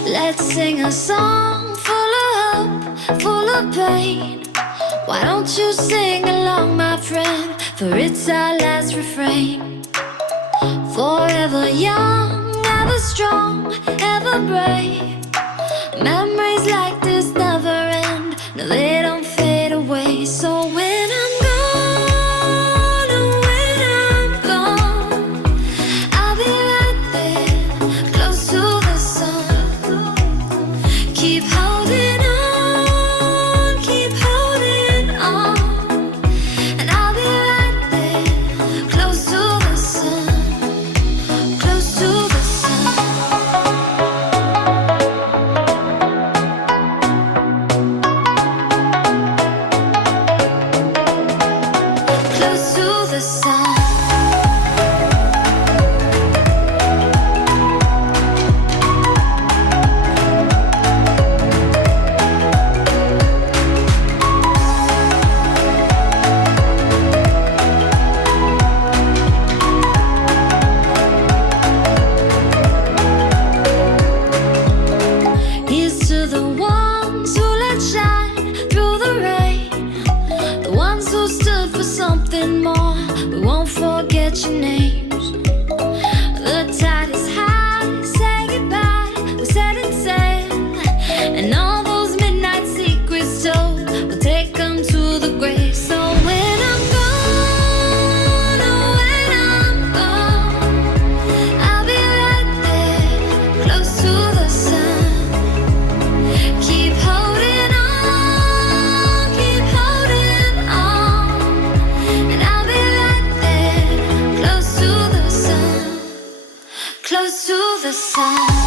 Let's sing a song full of hope, full of pain. Why don't you sing along, my friend? For it's our last refrain. Forever young, ever strong, ever brave. Memories like this never end. No, they don't fade away. So when I'm gone, oh, when I'm gone, I'll be right there, close to the sun. Keep holding on, keep holding on. And I'll be right there, close to the sun, close to the sun. Close to the sun. Here's to the ones who let shine through the rain, the ones who stood for something more. We won't forget your names. The tide is high, say goodbye, we're setting sail. And all those midnight secrets told, we'll take them to the grave. So when I'm gone, oh, when I'm gone, I'll be right there, close to the sun. Keep holding on, keep holding on. And I'll be right there, close to the sun, close to the sun.